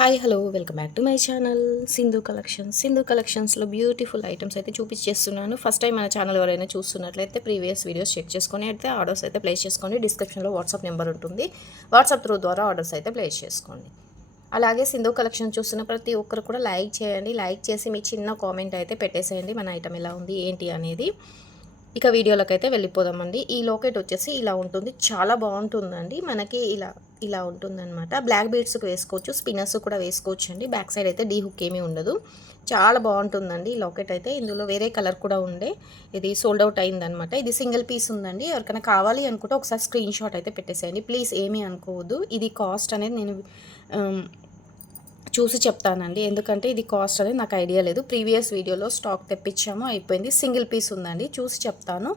Hi hello welcome back to my channel Sindhu collections. Sindhu కలెక్షన్స్లో beautiful items అయితే చూపించేస్తున్నాను. First time మన channel ఎవరైనా చూస్తున్నట్లయితే ప్రీవియస్ వీడియోస్ చెక్ చేసుకొని అయితే ఆర్డర్స్ అయితే ప్లేస్ చేసుకోండి. డిస్క్రిప్షన్లో వాట్సాప్ నెంబర్ ఉంటుంది. వాట్సాప్ త్రూ ద్వారా ఆర్డర్స్ అయితే ప్లేస్ చేసుకోండి. అలాగే సింధు కలెక్షన్ చూస్తున్న ప్రతి ఒక్కరు కూడా లైక్ చేయండి. లైక్ చేసి మీ చిన్న కామెంట్ అయితే పెట్టేసేయండి. మన ఐటమ్ ఎలా ఉంది ఏంటి అనేది. ఇక వీడియోలకైతే వెళ్ళిపోదామండి. ఈ లోకెట్ వచ్చేసి ఇలా ఉంటుంది. చాలా బాగుంటుందండి. మనకి ఇలా ఇలా ఉంటుందన్నమాట. బ్లాక్ బీడ్స్కి వేసుకోవచ్చు స్పిన్నర్స్ కూడా వేసుకోవచ్చు అండి బ్యాక్ సైడ్ అయితే డీ హుక్ ఏమీ ఉండదు. చాలా బాగుంటుందండి ఈ లాకెట్ అయితే. ఇందులో వేరే కలర్ కూడా ఉండే. ఇది సోల్డ్ అవుట్ అయిందనమాట ఇది సింగిల్ పీస్ ఉందండి. ఎవరికైనా కావాలి అనుకుంటే ఒకసారి స్క్రీన్ షాట్ అయితే పెట్టేసేయండి. ప్లీజ్ ఏమీ అనుకోవద్దు. ఇది కాస్ట్ అనేది నేను చూసి చెప్తానండి. ఎందుకంటే ఇది కాస్ట్ అనేది నాకు ఐడియా లేదు. ప్రీవియస్ వీడియోలో స్టాక్ తెప్పించాము అయిపోయింది. సింగిల్ పీస్ ఉందండి. చూసి చెప్తాను.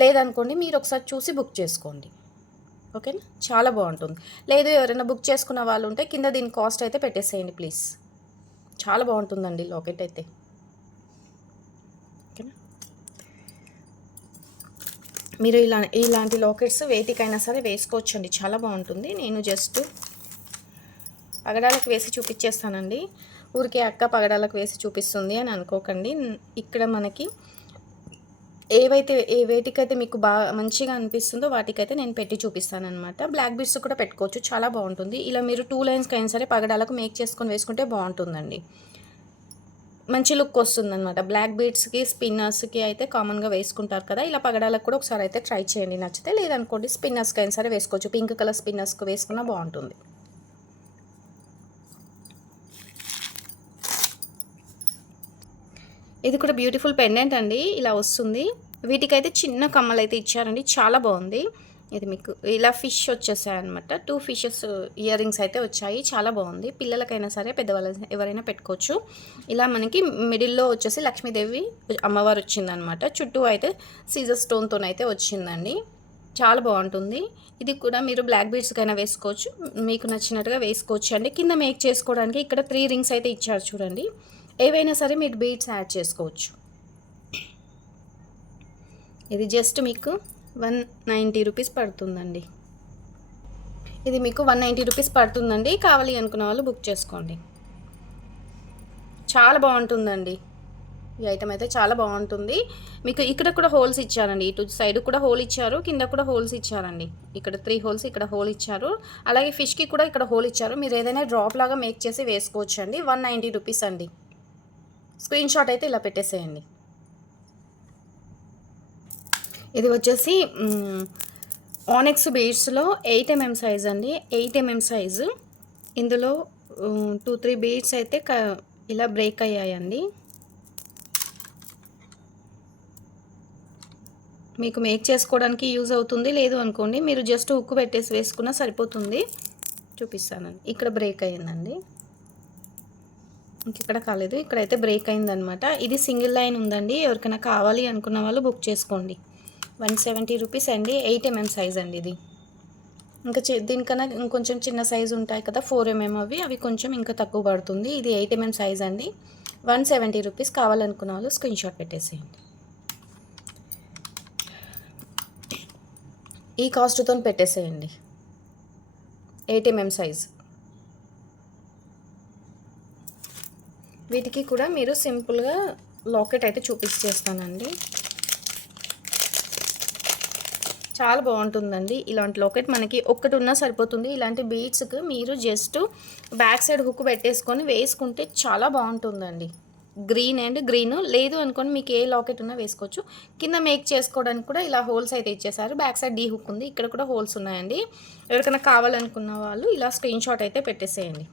లేదనుకోండి మీరు ఒకసారి చూసి బుక్ చేసుకోండి. ఓకేనా? చాలా బాగుంటుంది. లేదు ఎవరైనా బుక్ చేసుకున్న వాళ్ళు ఉంటే కింద దీని కాస్ట్ అయితే పెట్టేసేయండి ప్లీజ్. చాలా బాగుంటుందండి లాకెట్ అయితే. ఓకేనా? మీరు ఇలా ఇలాంటి లాకెట్స్ వేతికైనా సరే వేసుకోవచ్చండి. చాలా బాగుంటుంది. నేను జస్ట్ పగడాలకు వేసి చూపించేస్తానండి. ఊరికే అక్క పగడాలకు వేసి చూపిస్తుంది అని అనుకోకండి. ఇక్కడ మనకి ఏవైతే ఏ వేటికైతే మీకు బాగా మంచిగా అనిపిస్తుందో వాటికైతే నేను పెట్టి చూపిస్తాను అనమాట బ్లాక్ బీడ్స్ కూడా పెట్టుకోవచ్చు చాలా బాగుంటుంది. ఇలా మీరు టూ లైన్స్కి అయినా సరే పగడాలకు మేక్ చేసుకొని వేసుకుంటే బాగుంటుందండి. మంచి లుక్ వస్తుందన్నమాట. బ్లాక్ బీడ్స్కి స్పిన్నర్స్కి అయితే కామన్గా వేసుకుంటారు కదా ఇలా పగడాలకు కూడా ఒకసారి అయితే ట్రై చేయండి. నచ్చితే లేదనుకోండి స్పిన్నర్స్కి అయినా సరే వేసుకోవచ్చు. పింక్ కలర్ స్పిన్నర్స్కి వేసుకున్నా బాగుంటుంది. ఇది కూడా బ్యూటిఫుల్ పెండెంట్ అండి. ఇలా వస్తుంది. వీటికైతే చిన్న కమ్మలు అయితే ఇచ్చారండి. చాలా బాగుంది. ఇది మీకు ఇలా ఫిష్ వచ్చేసాయి అనమాట టూ ఫిషెస్ ఇయర్ రింగ్స్ అయితే వచ్చాయి. చాలా బాగుంది. పిల్లలకైనా సరే పెద్దవాళ్ళ ఎవరైనా పెట్టుకోవచ్చు. ఇలా మనకి మిడిల్లో వచ్చేసి లక్ష్మీదేవి అమ్మవారు వచ్చిందనమాట చుట్టూ అయితే సీజర్ స్టోన్తోనైతే వచ్చిందండి. చాలా బాగుంటుంది. ఇది కూడా మీరు బ్లాక్ బీడ్స్కైనా వేసుకోవచ్చు. మీకు నచ్చినట్టుగా వేసుకోవచ్చు అండి కింద మేక్ చేసుకోవడానికి ఇక్కడ త్రీ రింగ్స్ అయితే ఇచ్చారు చూడండి. ఏవైనా సరే మీరు బీట్స్ యాడ్ చేసుకోవచ్చు. ఇది జస్ట్ మీకు వన్ నైంటీ రూపీస్ పడుతుందండి. ఇది మీకు వన్ నైంటీ రూపీస్ పడుతుందండి. కావాలి అనుకున్న వాళ్ళు బుక్ చేసుకోండి. చాలా బాగుంటుందండి. ఈ ఐటమ్ అయితే చాలా బాగుంటుంది. మీకు ఇక్కడ కూడా హోల్స్ ఇచ్చారండి. ఇటు సైడ్ కూడా హోల్ ఇచ్చారు. కింద కూడా హోల్స్ ఇచ్చారండి. ఇక్కడ త్రీ హోల్స్ ఇక్కడ హోల్ ఇచ్చారు. అలాగే ఫిష్కి కూడా ఇక్కడ హోల్ ఇచ్చారు. మీరు ఏదైనా డ్రాప్ లాగా మేక్ చేసి వేసుకోవచ్చు అండి వన్ నైంటీ రూపీస్ అండి. స్క్రీన్ షాట్ అయితే ఇలా పెట్టేసేయండి. ఇది వచ్చేసి ఆనెక్స్ బీడ్స్లో ఎయిట్ ఎంఎం సైజ్ అండి. ఎయిట్ ఎంఎం సైజు ఇందులో టూ త్రీ బీడ్స్ అయితే క ఇలా బ్రేక్ అయ్యాయండి. మీకు మేక్ చేసుకోవడానికి యూజ్ అవుతుంది లేదు అనుకోండి మీరు జస్ట్ ఉక్కు పెట్టేసి వేసుకున్నా సరిపోతుంది. చూపిస్తానండి. ఇక్కడ బ్రేక్ అయ్యిందండి. ఇక్కడ కాలేదు. ఇక్కడైతే బ్రేక్ అయిందనమాట ఇది సింగిల్ లైన్ ఉందండి. ఎవరికైనా కావాలి అనుకున్న వాళ్ళు బుక్ చేసుకోండి. వన్ సెవెంటీ రూపీస్ అండి. ఎయిట్ ఎంఎం సైజ్ అండి ఇది. ఇంకా దీనికన్నా ఇంకొంచెం చిన్న సైజు ఉంటాయి కదా ఫోర్ ఎంఎం అవి. అవి కొంచెం ఇంకా తక్కువ పడుతుంది. ఇది ఎయిట్ ఎంఎం సైజ్ అండి. వన్ సెవెంటీ రూపీస్ కావాలనుకున్న వాళ్ళు స్క్రీన్ షాట్ పెట్టేసేయండి. ఈ కాస్ట్తో పెట్టేసేయండి. ఎయిట్ ఎంఎం సైజ్ వీటికి కూడా మీరు సింపుల్గా లాకెట్ అయితే చూపించేస్తానండి చాలా బాగుంటుందండి ఇలాంటి లాకెట్. మనకి ఒక్కటి ఉన్నా సరిపోతుంది. ఇలాంటి బీట్స్కి మీరు జస్ట్ బ్యాక్ సైడ్ హుక్ పెట్టేసుకొని వేసుకుంటే చాలా బాగుంటుందండి. Green and green. లేదు అనుకోని మీకు ఏ లాకెట్ ఉన్నా వేసుకోవచ్చు. కింద మేక్ చేసుకోవడానికి కూడా ఇలా హోల్స్ అయితే ఇచ్చేసారు. బ్యాక్ సైడ్ డీ హుక్ ఉంది. ఇక్కడ కూడా హోల్స్ ఉన్నాయండి. ఎవరికైనా కావాలనుకున్న వాళ్ళు ఇలా స్క్రీన్ షాట్ అయితే పెట్టేసేయండి.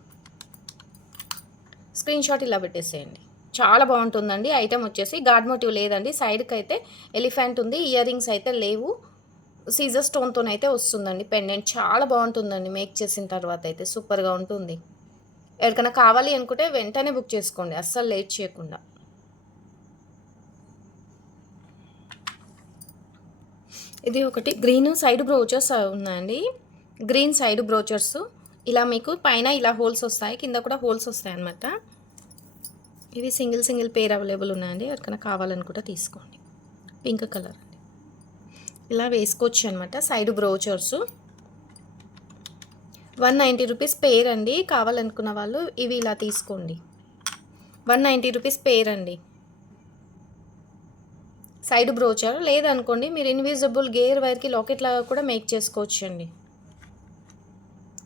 స్క్రీన్ షాట్ ఇలా పెట్టేసేయండి. చాలా బాగుంటుందండి. ఐటెం వచ్చేసి గాడ్ మోటివ్ లేదండి. సైడ్కి అయితే ఎలిఫెంట్ ఉంది. ఇయర్ రింగ్స్ అయితే లేవు. సీజర్ స్టోన్తో అయితే వస్తుందండి. పెండెంట్ చాలా బాగుంటుందండి. మేక్ చేసిన తర్వాత అయితే సూపర్గా ఉంటుంది. ఎవరికైనా కావాలి అనుకుంటే వెంటనే బుక్ చేసుకోండి. అస్సలు లేట్ చేయకుండా. ఇది ఒకటి. గ్రీన్ సైడ్ బ్రోచర్స్ ఉన్నాయండి. Green side brooches. ఇలా మీకు పైన ఇలా హోల్స్ వస్తాయి కింద కూడా హోల్స్ వస్తాయి అనమాట ఇవి సింగిల్ సింగిల్ పేర్ అవైలబుల్ ఉన్నాయండి ఎవరికైనా కావాలనుకుంటే తీసుకోండి. పింక్ కలర్ అండి. ఇలా వేసుకోవచ్చు అనమాట side brooches. One ninety rupees pair అండి కావాలనుకున్న వాళ్ళు ఇవి ఇలా తీసుకోండి. వన్ నైంటీ రూపీస్ పేర్ అండి. సైడ్ బ్రోచర్ లేదనుకోండి మీరు ఇన్విజిబుల్ గేర్ వైర్కి లాకెట్ లాగా కూడా మేక్ చేసుకోవచ్చు అండి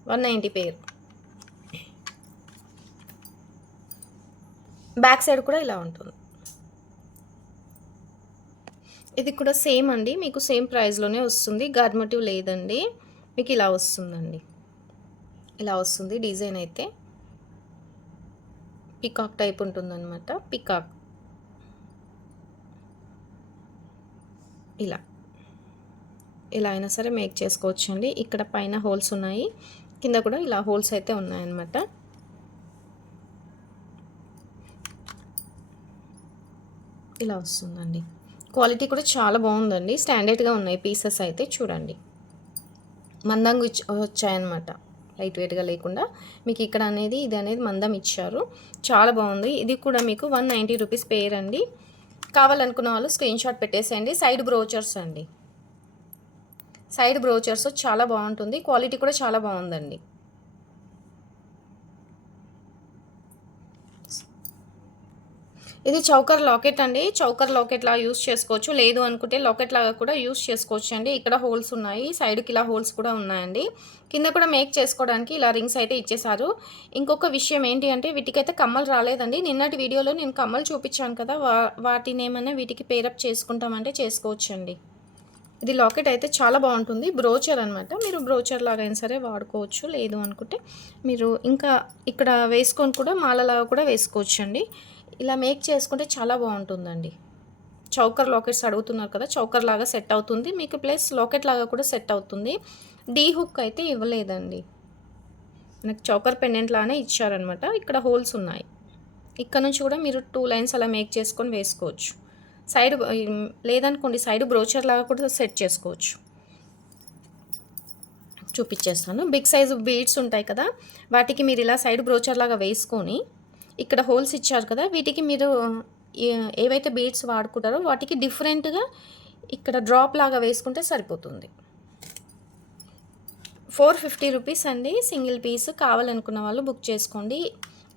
one ninety pair. Back side కూడా ఇలా ఉంటుంది. ఇది కూడా సేమ్ అండి. మీకు సేమ్ ప్రైస్లోనే వస్తుంది. గార్మోటివ్ లేదండి. మీకు ఇలా వస్తుందండి. ఇలా వస్తుంది డిజైన్ అయితే. పికాక్ టైప్ ఉంటుందన్నమాట. పికాక్ ఇలా. ఇలా అయినా సరే మేక్ చేసుకోవచ్చండి. ఇక్కడ పైన హోల్స్ ఉన్నాయి. కింద కూడా ఇలా హోల్స్ అయితే ఉన్నాయన్నమాట. ఇలా వస్తుందండి. క్వాలిటీ కూడా చాలా బాగుందండి. స్టాండర్డ్గా ఉన్నాయి పీసెస్ అయితే చూడండి. మందంగా ఇచ్చి వచ్చాయన్నమాట. లైట్ వెయిట్గా లేకుండా. మీకు ఇక్కడ అనేది ఇది అనేది మందం ఇచ్చారు. చాలా బాగుంది. ఇది కూడా మీకు వన్ నైంటీ రూపీస్ పేరండి. అండి కావాలనుకున్న వాళ్ళు స్క్రీన్ షాట్ పెట్టేసేయండి. సైడ్ బ్రోచర్స్ అండి. సైడ్ బ్రోచర్స్ చాలా బాగుంటుంది. క్వాలిటీ కూడా చాలా బాగుందండి. ఇది చౌకర్ లాకెట్ అండి. చౌకర్ లాకెట్ లాగా యూస్ చేసుకోవచ్చు. లేదు అనుకుంటే లాకెట్ లాగా కూడా యూస్ చేసుకోవచ్చు అండి ఇక్కడ హోల్స్ ఉన్నాయి. సైడ్కి ఇలా హోల్స్ కూడా ఉన్నాయండి. కింద కూడా మేక్ చేసుకోవడానికి ఇలా రింగ్స్ అయితే ఇచ్చేసారు ఇంకొక విషయం ఏంటి అంటే వీటికైతే కమ్మలు రాలేదండి. నిన్నటి వీడియోలో నేను కమ్మలు చూపించాను కదా. వా వాటిని ఏమైనా వీటికి పేరప్ చేసుకుంటామంటే చేసుకోవచ్చు అండి ఇది లాకెట్ అయితే చాలా బాగుంటుంది. బ్రోచర్ అనమాట మీరు బ్రోచర్ లాగా అయినా సరే వాడుకోవచ్చు. లేదు అనుకుంటే మీరు ఇంకా ఇక్కడ వేసుకొని కూడా మాలలాగా కూడా వేసుకోవచ్చు అండి ఇలా మేక్ చేసుకుంటే చాలా బాగుంటుందండి. చౌకర్ లాకెట్స్ అడుగుతున్నారు కదా చౌకర్ లాగా సెట్ అవుతుంది. మీకు ప్లస్ లాకెట్ లాగా కూడా సెట్ అవుతుంది. డీ హుక్ అయితే ఇవ్వలేదండి. నాకు చౌకర్ పెండెంట్ లానే ఇచ్చారనమాట ఇక్కడ హోల్స్ ఉన్నాయి. ఇక్కడ నుంచి కూడా మీరు టూ లైన్స్ అలా మేక్ చేసుకొని వేసుకోవచ్చు. సైడ్ లేదనుకోండి సైడ్ బ్రోచర్ లాగా కూడా సెట్ చేసుకోవచ్చు. చూపించేస్తాను బిగ్ సైజు బీడ్స్ ఉంటాయి కదా వాటికి మీరు ఇలా సైడ్ బ్రోచర్ లాగా వేసుకొని ఇక్కడ హోల్స్ ఇచ్చారు కదా వీటికి మీరు ఏవైతే బీడ్స్ వాడుకుంటారో వాటికి డిఫరెంట్గా ఇక్కడ డ్రాప్ లాగా వేసుకుంటే సరిపోతుంది. ఫోర్ ఫిఫ్టీ రూపీస్ అండి. సింగిల్ పీస్ కావాలనుకున్న వాళ్ళు బుక్ చేసుకోండి.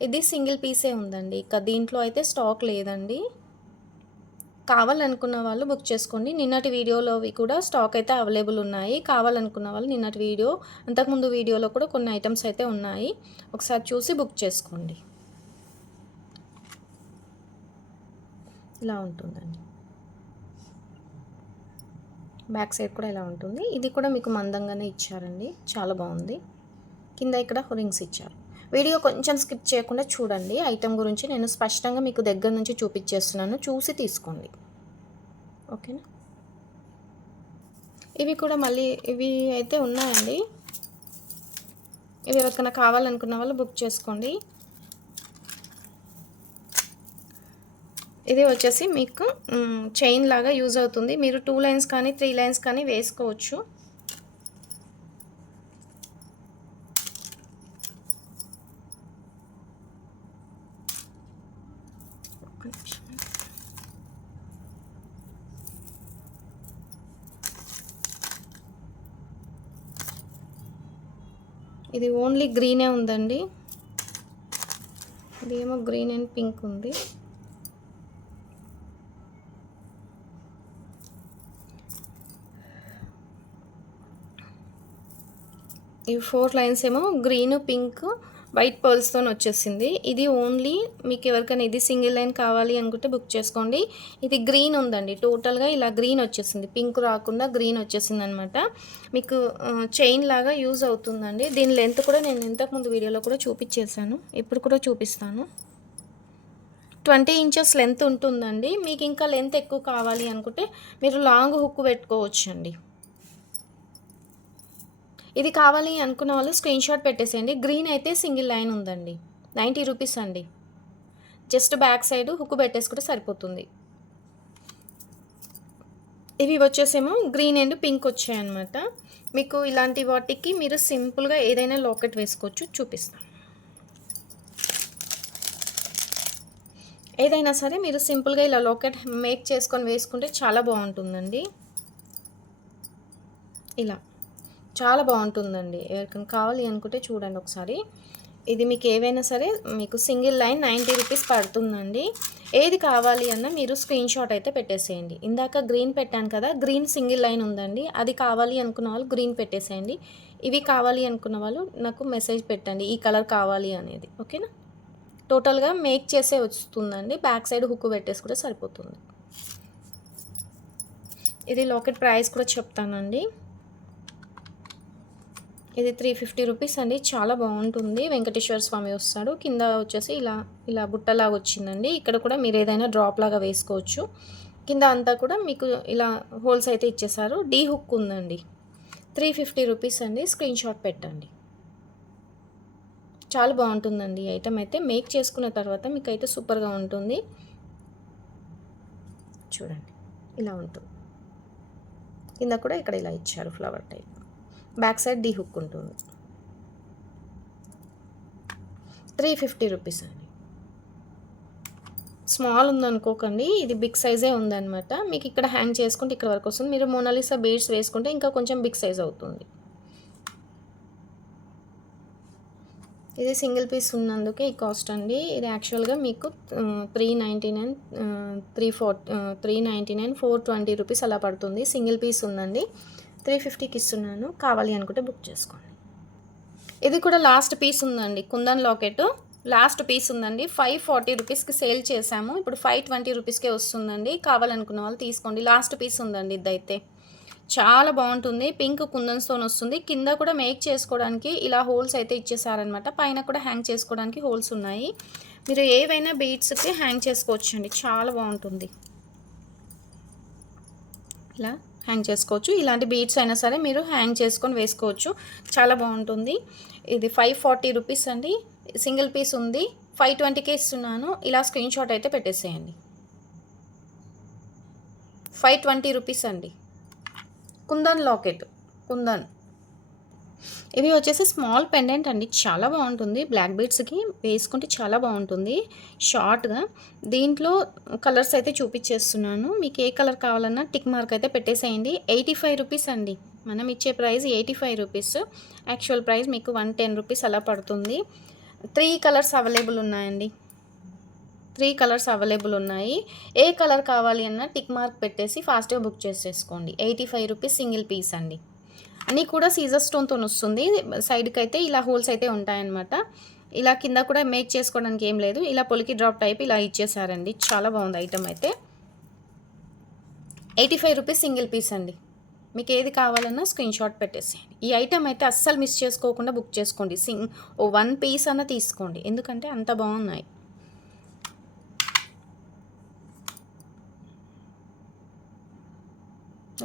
ఇది సింగిల్ పీసే ఉందండి. ఇక దీంట్లో అయితే స్టాక్ లేదండి. కావాలనుకున్న వాళ్ళు బుక్ చేసుకోండి. నిన్నటి వీడియోలోవి కూడా స్టాక్ అయితే అవైలబుల్ ఉన్నాయి. కావాలనుకున్న వాళ్ళు నిన్నటి వీడియో అంతకుముందు వీడియోలో కూడా కొన్ని ఐటమ్స్ అయితే ఉన్నాయి. ఒకసారి చూసి బుక్ చేసుకోండి. ఇలా ఉంటుందండి. బ్యాక్ సైడ్ కూడా ఇలా ఉంటుంది. ఇది కూడా మీకు మందంగానే ఇచ్చారండి. చాలా బాగుంది. కింద ఇక్కడ రింగ్స్ ఇచ్చారు. వీడియో కొంచెం స్కిప్ చేయకుండా చూడండి. ఐటెం గురించి నేను స్పష్టంగా మీకు దగ్గర నుంచి చూపించేస్తున్నాను. చూసి తీసుకోండి. ఓకేనా? ఇవి కూడా మళ్ళీ ఇవి అయితే ఉన్నాయండి. ఇవి ఎవరికైనా కావాలనుకున్న వాళ్ళు బుక్ చేసుకోండి. ఇది వచ్చేసి మీకు చైన్ లాగా యూజ్ అవుతుంది. మీరు టూ లైన్స్ కానీ త్రీ లైన్స్ కానీ వేసుకోవచ్చు. ఇది ఓన్లీ గ్రీనే ఉందండి. ఇదేమో గ్రీన్ అండ్ పింక్ ఉంది. ఈ ఫోర్ లైన్స్ ఏమో గ్రీన్ పింక్ వైట్ పర్ల్స్తో వచ్చేసింది. ఇది ఓన్లీ మీకు ఎవరికైనా ఇది సింగిల్ లైన్ కావాలి అనుకుంటే బుక్ చేసుకోండి. ఇది గ్రీన్ ఉందండి. టోటల్గా ఇలా గ్రీన్ వచ్చేసింది. పింక్ రాకుండా గ్రీన్ వచ్చేసింది అనమాట మీకు చైన్ లాగా యూజ్ అవుతుందండి. దీని లెంత్ కూడా నేను ఇంతకుముందు వీడియోలో కూడా చూపించేశాను. ఇప్పుడు కూడా చూపిస్తాను. ట్వంటీ ఇంచెస్ లెంత్ ఉంటుందండి. మీకు ఇంకా లెంత్ ఎక్కువ కావాలి అనుకుంటే మీరు లాంగ్ హుక్ పెట్టుకోవచ్చండి. ఇది కావాలి అనుకున్న వాళ్ళు స్క్రీన్ షాట్ పెట్టేసేయండి. గ్రీన్ అయితే సింగిల్ లైన్ ఉందండి. నైంటీ రూపీస్ అండి. జస్ట్ బ్యాక్ సైడ్ హుక్ పెట్టేసుకుంటే సరిపోతుంది. ఇవి వచ్చేసేమో గ్రీన్ అండ్ పింక్ వచ్చాయన్నమాట. మీకు ఇలాంటి వాటికి మీరు సింపుల్గా ఏదైనా లాకెట్ వేసుకోవచ్చు చూపిస్తాను ఏదైనా సరే మీరు సింపుల్గా ఇలా లాకెట్ మేక్ చేసుకొని వేసుకుంటే చాలా బాగుంటుందండి. ఇలా. చాలా బాగుంటుందండి. ఎవరికైనా కావాలి అనుకుంటే చూడండి ఒకసారి. ఇది మీకు ఏవైనా సరే మీకు సింగిల్ లైన్ నైంటీ రూపీస్ పడుతుందండి. ఏది కావాలి అన్న మీరు స్క్రీన్ షాట్ అయితే పెట్టేసేయండి. ఇందాక గ్రీన్ పెట్టాను కదా గ్రీన్ సింగిల్ లైన్ ఉందండి. అది కావాలి అనుకున్న వాళ్ళు గ్రీన్ పెట్టేసేయండి. ఇవి కావాలి అనుకున్న వాళ్ళు నాకు మెసేజ్ పెట్టండి ఈ కలర్ కావాలి అనేది. ఓకేనా? టోటల్గా మేక్ చేసే వస్తుందండి. బ్యాక్ సైడ్ హుక్ పెట్టేసుకుంటే సరిపోతుంది. ఇది లాకెట్ ప్రైస్ కూడా చెప్తానండి. ఇది త్రీ ఫిఫ్టీ రూపీస్ అండి. చాలా బాగుంటుంది. వెంకటేశ్వర స్వామి వస్తాడు. కింద వచ్చేసి ఇలా ఇలా బుట్టలాగా వచ్చిందండి. ఇక్కడ కూడా మీరు ఏదైనా డ్రాప్ లాగా వేసుకోవచ్చు. కింద అంతా కూడా మీకు ఇలా హోల్స్ అయితే ఇచ్చేసారు డీ హుక్ ఉందండి. త్రీ ఫిఫ్టీ రూపీస్ అండి. స్క్రీన్ షాట్ పెట్టండి. చాలా బాగుంటుందండి ఈ ఐటమ్ అయితే. మేక్ చేసుకున్న తర్వాత మీకు అయితే సూపర్గా ఉంటుంది. చూడండి. ఇలా ఉంటుంది. కింద కూడా ఇక్కడ ఇలా ఇచ్చారు flower type. Back side D hook ఉంటుంది త్రీ ఫిఫ్టీ రూపీస్ అండి. స్మాల్ ఉందనుకోకండి ఇది బిగ్ సైజే ఉందన్నమాట. మీకు ఇక్కడ హ్యాంగ్ చేసుకుంటే ఇక్కడ వరకు వస్తుంది. మీరు మోనాలిసా బీడ్స్ వేసుకుంటే ఇంకా కొంచెం బిగ్ సైజ్ అవుతుంది. ఇది సింగిల్ పీస్ ఉన్నందుకే ఈ కాస్ట్ అండి. ఇది యాక్చువల్గా మీకు three ninety nine three four three ninety nine four twenty rupees అలా పడుతుంది. సింగిల్ పీస్ ఉందండి. త్రీ ఫిఫ్టీకి ఇస్తున్నాను. కావాలి అనుకుంటే బుక్ చేసుకోండి. ఇది కూడా లాస్ట్ పీస్ ఉందండి. కుందన్ లాకెట్. లాస్ట్ పీస్ ఉందండి. ఫైవ్ ఫార్టీ రూపీస్కి సేల్ చేసాము ఇప్పుడు ఫైవ్ ట్వంటీ రూపీస్కే వస్తుందండి. కావాలనుకున్న వాళ్ళు తీసుకోండి. లాస్ట్ పీస్ ఉందండి ఇదైతే. చాలా బాగుంటుంది. పింక్ కుందన్స్తో వస్తుంది. కింద కూడా మేక్ చేసుకోవడానికి ఇలా హోల్స్ అయితే ఇచ్చేసారనమాట పైన కూడా హ్యాంగ్ చేసుకోవడానికి హోల్స్ ఉన్నాయి. మీరు ఏవైనా బీడ్స్కి హ్యాంగ్ చేసుకోవచ్చండి. చాలా బాగుంటుంది. ఇలా హ్యాంగ్ చేసుకోవచ్చు. ఇలాంటి బీడ్స్ అయినా సరే మీరు హ్యాంగ్ చేసుకొని వేసుకోవచ్చు. చాలా బాగుంటుంది. ఇది ఫైవ్ ఫార్టీ రూపీస్ అండి. సింగిల్ పీస్ ఉంది. ఫైవ్ ట్వంటీకే ఇస్తున్నాను. ఇలా స్క్రీన్ షాట్ అయితే పెట్టేసేయండి. ఫైవ్ ట్వంటీ రూపీస్ అండి. కుందన్ లాకెట్. కుందన్. ఇవి వచ్చేసి స్మాల్ పెండెంట్ అండి. చాలా బాగుంటుంది. బ్లాక్ బీడ్స్కి వేసుకుంటే చాలా బాగుంటుంది. షార్ట్గా. దీంట్లో కలర్స్ అయితే చూపించేస్తున్నాను. మీకు ఏ కలర్ కావాలన్నా టిక్ మార్క్ అయితే పెట్టేసేయండి. ఎయిటీ ఫైవ్ రూపీస్ అండి. మనం ఇచ్చే price eighty five rupees. Actual price మీకు వన్ టెన్ రూపీస్ అలా పడుతుంది. త్రీ కలర్స్ అవైలబుల్ ఉన్నాయండి. త్రీ కలర్స్ అవైలబుల్ ఉన్నాయి. ఏ కలర్ కావాలి అన్న టిక్ మార్క్ పెట్టేసి ఫాస్ట్గా బుక్ చేసేసుకోండి. Eighty five rupees single piece అండి. అన్నీ కూడా సీజర్ స్టోన్తో వస్తుంది. సైడ్కి అయితే ఇలా హోల్స్ అయితే ఉంటాయన్నమాట. ఇలా కింద కూడా మేక్ చేసుకోవడానికి ఏం లేదు. ఇలా పొలికి డ్రాప్ టైప్ ఇలా ఇచ్చేసారండి. చాలా బాగుంది ఐటమ్ అయితే. Eighty five rupees single piece అండి. మీకు ఏది కావాలన్నా స్క్రీన్ షాట్ పెట్టేసేయండి. ఈ ఐటమ్ అయితే అస్సలు మిస్ చేసుకోకుండా బుక్ చేసుకోండి. సింగ్ ఓ వన్ పీస్ అన్న తీసుకోండి. ఎందుకంటే అంత బాగున్నాయి.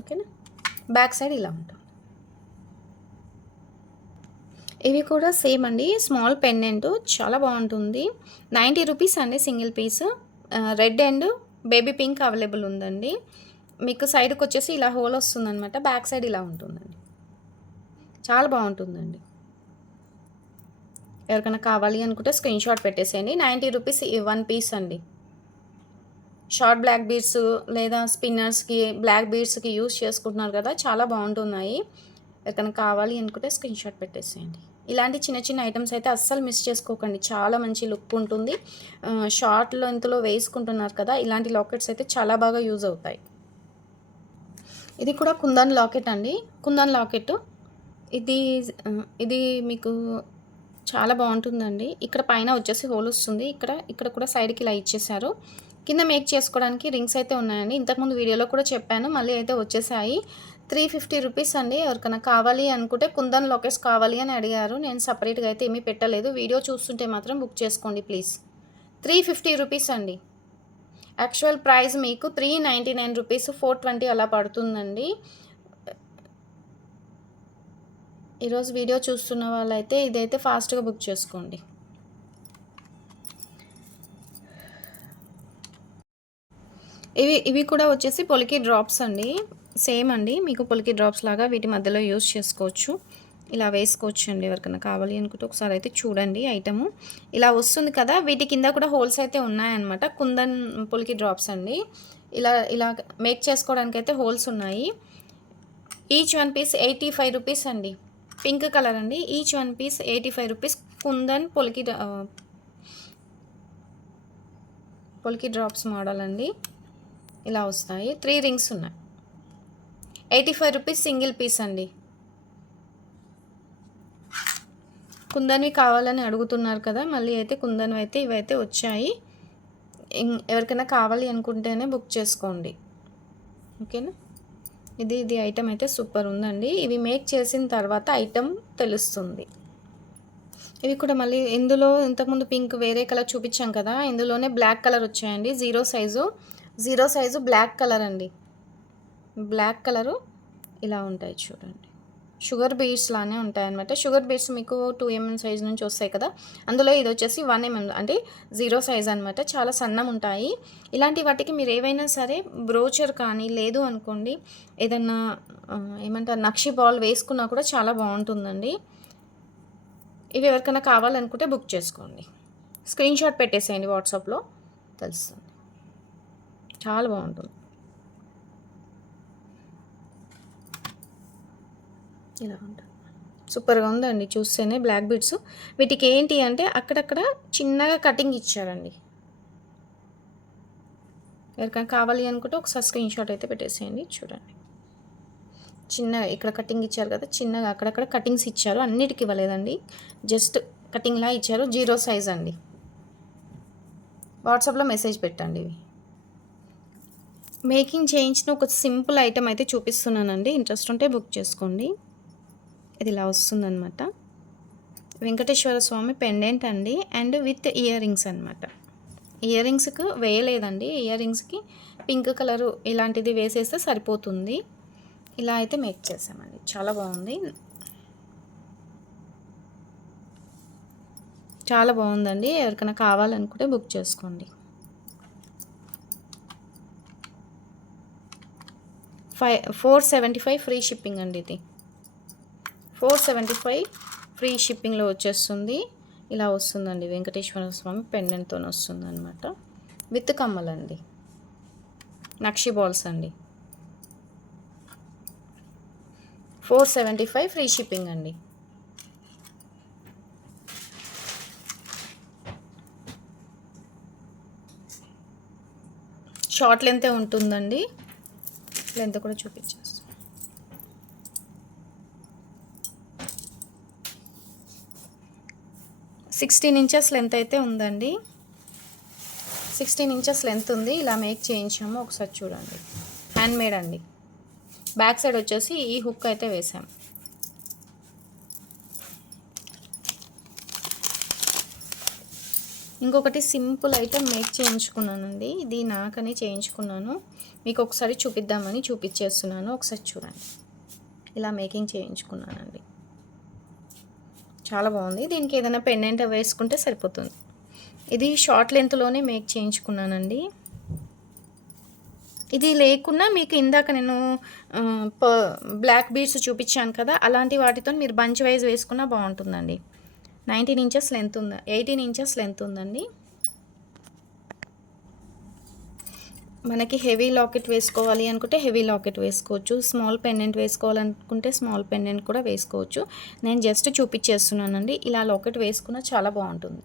ఓకేనా? బ్యాక్ సైడ్ ఇలా ఉంటుంది. ఇవి కూడా సేమ్ అండి. స్మాల్ పెండెంట్ చాలా బాగుంటుంది. నైంటీ రూపీస్ అండి single piece. Red and baby pink available ఉందండి. మీకు సైడ్కి వచ్చేసి ఇలా హోల్ వస్తుందన్నమాట. బ్యాక్ సైడ్ ఇలా ఉంటుందండి. చాలా బాగుంటుందండి. ఎవరికైనా కావాలి అనుకుంటే స్క్రీన్ షాట్ పెట్టేసేయండి. నైంటీ రూపీస్ వన్ పీస్ అండి. షార్ట్ బ్లాక్ బీడ్స్ లేదా స్పిన్నర్స్కి బ్లాక్ బీడ్స్కి యూస్ చేసుకుంటున్నారు కదా చాలా బాగుంటున్నాయి. ఎవరికైనా కావాలి అనుకుంటే స్క్రీన్ షాట్ పెట్టేసేయండి. ఇలాంటి చిన్న చిన్న ఐటమ్స్ అయితే అస్సలు మిస్ చేసుకోకండి. చాలా మంచి లుక్ ఉంటుంది. షార్ట్ లెంత్లో వేసుకుంటున్నారు కదా ఇలాంటి లాకెట్స్ అయితే చాలా బాగా యూజ్ అవుతాయి. ఇది కూడా కుందన్ లాకెట్ అండి. కుందన్ లాకెట్ ఇది ఇది మీకు చాలా బాగుంటుందండి. ఇక్కడ పైన వచ్చేసి హోల్ వస్తుంది. ఇక్కడ ఇక్కడ కూడా సైడ్కి ఇలా ఇచ్చేసారు. కింద మేక్ చేసుకోవడానికి రింగ్స్ అయితే ఉన్నాయండి. ఇంతకుముందు వీడియోలో కూడా చెప్పాను. మళ్ళీ అయితే వచ్చేసాయి. త్రీ ఫిఫ్టీ రూపీస్ అండి. ఎవరికైనా కావాలి అనుకుంటే కుందన్ లోకేస్ కావాలి అని అడిగారు. నేను సపరేట్గా అయితే ఏమీ పెట్టలేదు. వీడియో చూస్తుంటే మాత్రం బుక్ చేసుకోండి ప్లీజ్. త్రీ ఫిఫ్టీ రూపీస్ అండి. యాక్చువల్ ప్రైస్ మీకు three ninety nine rupees four twenty అలా పడుతుందండి. ఈరోజు వీడియో చూస్తున్న వాళ్ళైతే ఇదైతే ఫాస్ట్గా బుక్ చేసుకోండి. ఇవి ఇవి కూడా వచ్చేసి పొలికి డ్రాప్స్ అండి. సేమ్ అండి. మీకు పులికి డ్రాప్స్ లాగా వీటి మధ్యలో యూస్ చేసుకోవచ్చు. ఇలా వేసుకోవచ్చు అండి ఎవరికైనా కావాలి అనుకుంటే ఒకసారి అయితే చూడండి ఐటము. ఇలా వస్తుంది కదా వీటి కింద కూడా హోల్స్ అయితే ఉన్నాయన్నమాట. కుందన్ పులికి డ్రాప్స్ అండి. ఇలా ఇలా మేక్ చేసుకోవడానికి అయితే హోల్స్ ఉన్నాయి. Each one piece eighty five rupees అండి. పింక్ కలర్ అండి. Each one piece eighty five rupees kundan పొలికి పొలికి డ్రాప్స్ మోడల్ అండి. ఇలా వస్తాయి. త్రీ రింగ్స్ ఉన్నాయి. Eighty five rupees single piece అండి. కుందన్వి కావాలని అడుగుతున్నారు కదా మళ్ళీ అయితే కుందన్వి అయితే ఇవైతే వచ్చాయి. ఇం- ఎవరికైనా కావాలి అనుకుంటేనే బుక్ చేసుకోండి. ఓకేనా? ఇది ఇది ఐటమ్ అయితే సూపర్ ఉందండి. ఇవి మేక్ చేసిన తర్వాత ఐటమ్ తెలుస్తుంది. ఇవి కూడా మళ్ళీ ఇందులో ఇంతకుముందు పింక్ వేరే కలర్ చూపించాం కదా ఇందులోనే బ్లాక్ కలర్ వచ్చాయండి. Zero size zero size black colour అండి. బ్లాక్ కలరు ఇలా ఉంటాయి చూడండి. షుగర్ బీడ్స్ లానే ఉంటాయన్నమాట. షుగర్ బీడ్స్ మీకు టూ ఎంఎం సైజ్ నుంచి వస్తాయి కదా. అందులో ఇది వచ్చేసి వన్ ఎంఎం అంటే జీరో సైజ్ అనమాట చాలా సన్నం ఉంటాయి. ఇలాంటి వాటికి మీరు ఏవైనా సరే బ్రోచర్ కానీ లేదు అనుకోండి ఏదన్నా ఏమంటారు నక్షి బాల్ వేసుకున్నా కూడా చాలా బాగుంటుందండి. ఇవి ఎవరికైనా కావాలనుకుంటే బుక్ చేసుకోండి. స్క్రీన్ షాట్ పెట్టేసేయండి వాట్సాప్లో. తెలుస్తుంది. చాలా బాగుంటుంది. ఇలా ఉంటుంది. సూపర్గా ఉందండి. చూస్తేనే బ్లాక్ బీడ్స్ వీటికి ఏంటి అంటే అక్కడక్కడ చిన్నగా కటింగ్ ఇచ్చారండి. ఎవరికైనా కావాలి అనుకుంటే ఒకసారి స్క్రీన్ షాట్ అయితే పెట్టేసేయండి. చూడండి. చిన్నగా ఇక్కడ కటింగ్ ఇచ్చారు కదా చిన్నగా అక్కడక్కడ కటింగ్స్ ఇచ్చారు. అన్నిటికీ ఇవ్వలేదండి. జస్ట్ కటింగ్లా ఇచ్చారు. జీరో సైజ్ అండి. వాట్సాప్లో మెసేజ్ పెట్టండి ఇవి. మేకింగ్ చేయించిన ఒక సింపుల్ ఐటెం అయితే చూపిస్తున్నానండి. ఇంట్రెస్ట్ ఉంటే బుక్ చేసుకోండి. ఇది ఇలా వస్తుందన్నమాట. వెంకటేశ్వర స్వామి పెండెంట్ అండి అండ్ విత్ ఇయర్ రింగ్స్ అనమాట ఇయర్ రింగ్స్కు వేయలేదండి ఇయర్ రింగ్స్కి పింక్ కలరు ఇలాంటిది వేసేస్తే సరిపోతుంది. ఇలా అయితే మేక్ చేసామండి చాలా బాగుంది. చాలా బాగుందండి ఎవరికైనా కావాలనుకుంటే బుక్ చేసుకోండి. Five four seventy five free shipping అండి ఇది. ఫోర్ సెవెంటీ ఫైవ్ ఫ్రీ షిప్పింగ్లో వచ్చేస్తుంది. ఇలా వస్తుందండి. వెంకటేశ్వర స్వామి పెండెంట్తో వస్తుంది అనమాట విత్ కమ్మలండి. నక్షి బాల్స్ అండి. Four seventy five free shipping అండి. షార్ట్ లెంతే ఉంటుందండి. లెంత్ కూడా చూపించేస్తాను సిక్స్టీన్ ఇంచెస్ లెంత్ అయితే ఉందండి. సిక్స్టీన్ ఇంచెస్ లెంత్ ఉంది. ఇలా మేక్ చేయించాము. ఒకసారి చూడండి. హ్యాండ్ మేడ్ అండి. బ్యాక్ సైడ్ వచ్చేసి ఈ హుక్ అయితే వేసాం. ఇంకొకటి సింపుల్ అయితే మేక్ చేయించుకున్నానండి. ఇది నాకని చేయించుకున్నాను. మీకు ఒకసారి చూపిద్దామని చూపించేస్తున్నాను. ఒకసారి చూడండి. ఇలా మేకింగ్ చేయించుకున్నానండి. చాలా బాగుంది. దీనికి ఏదైనా పెండెంట్ వేసుకుంటే సరిపోతుంది. ఇది షార్ట్ లెంత్లోనే మేక్ చేయించుకున్నానండి. ఇది లేకున్నా మీకు ఇందాక నేను ప- బ్లాక్ బీడ్స్ చూపించాను కదా అలాంటి వాటితో మీరు బంచ్ వైజ్ వేసుకున్నా బాగుంటుందండి. నైన్టీన్ ఇంచెస్ లెంత్ ఉందా ఎయిటీన్ ఇంచెస్ లెంత్ ఉందండి. మనకి హెవీ లాకెట్ వేసుకోవాలి అనుకుంటే హెవీ లాకెట్ వేసుకోవచ్చు. స్మాల్ పెండెంట్ వేసుకోవాలనుకుంటే స్మాల్ పెండెంట్ కూడా వేసుకోవచ్చు. నేను జస్ట్ చూపించేస్తున్నానండి. ఇలా లాకెట్ వేసుకున్న చాలా బాగుంటుంది.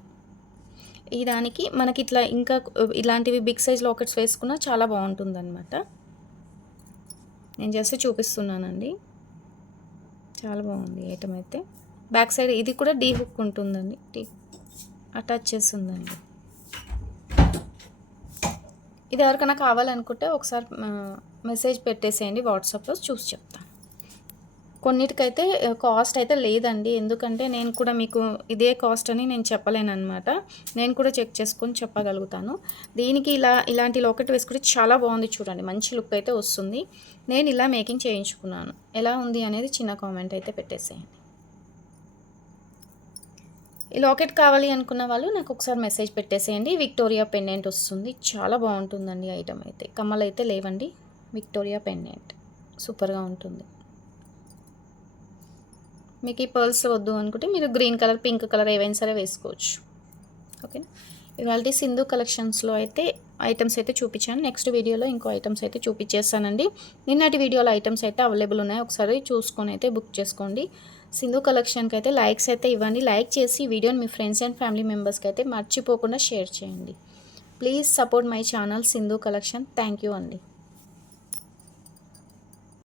ఈ దానికి మనకి ఇట్లా ఇంకా ఇలాంటివి బిగ్ సైజ్ లాకెట్స్ వేసుకున్నా చాలా బాగుంటుంది అనమాట నేను జస్ట్ చూపిస్తున్నానండి. చాలా బాగుంది ఐటమ్ అయితే. బ్యాక్ సైడ్ ఇది కూడా డీ హుక్ ఉంటుందండి. డీ అటాచ్ చేస్తుందండి. ఇది ఎవరికైనా కావాలనుకుంటే ఒకసారి మెసేజ్ పెట్టేసేయండి వాట్సాప్లో చూసి చెప్తాను కొన్నిటికైతే కాస్ట్ అయితే లేదండి. ఎందుకంటే నేను కూడా మీకు ఇదే కాస్ట్ అని నేను చెప్పలేను అనమాట నేను కూడా చెక్ చేసుకొని చెప్పగలుగుతాను. దీనికి ఇలా ఇలాంటి లాకెట్ వేసుకుంటే చాలా బాగుంది చూడండి. మంచి లుక్ అయితే వస్తుంది. నేను ఇలా మేకింగ్ చేయించుకున్నాను. ఎలా ఉంది అనేది చిన్న కామెంట్ అయితే పెట్టేసేయండి. ఈ లాకెట్ కావాలి అనుకున్న వాళ్ళు నాకు ఒకసారి మెసేజ్ పెట్టేసేయండి. విక్టోరియా పెండెంట్ వస్తుంది. చాలా బాగుంటుందండి ఐటమ్ అయితే. కమ్మలు అయితే లేవండి. Victoria pendant. సూపర్గా ఉంటుంది. మీకు ఈ పర్ల్స్ వద్దు అనుకుంటే మీరు గ్రీన్ కలర్ పింక్ కలర్ ఏవైనా సరే వేసుకోవచ్చు. ఓకేనా? ఇవాళ సింధు కలెక్షన్స్లో అయితే ఐటమ్స్ అయితే చూపించాను. నెక్స్ట్ వీడియోలో ఇంకో ఐటమ్స్ అయితే చూపించేస్తానండి. నిన్నటి వీడియోలో ఐటమ్స్ అయితే అవైలబుల్ ఉన్నాయి. ఒకసారి చూసుకొని అయితే బుక్ చేసుకోండి. సింధు కలెక్షన్కి అయితే లైక్స్ అయితే ఇవ్వండి. లైక్ చేసి వీడియోని మీ ఫ్రెండ్స్ అండ్ ఫ్యామిలీ మెంబర్స్కి అయితే మర్చిపోకుండా షేర్ చేయండి. Please support my channel Sindhu collection. Thank you అండి.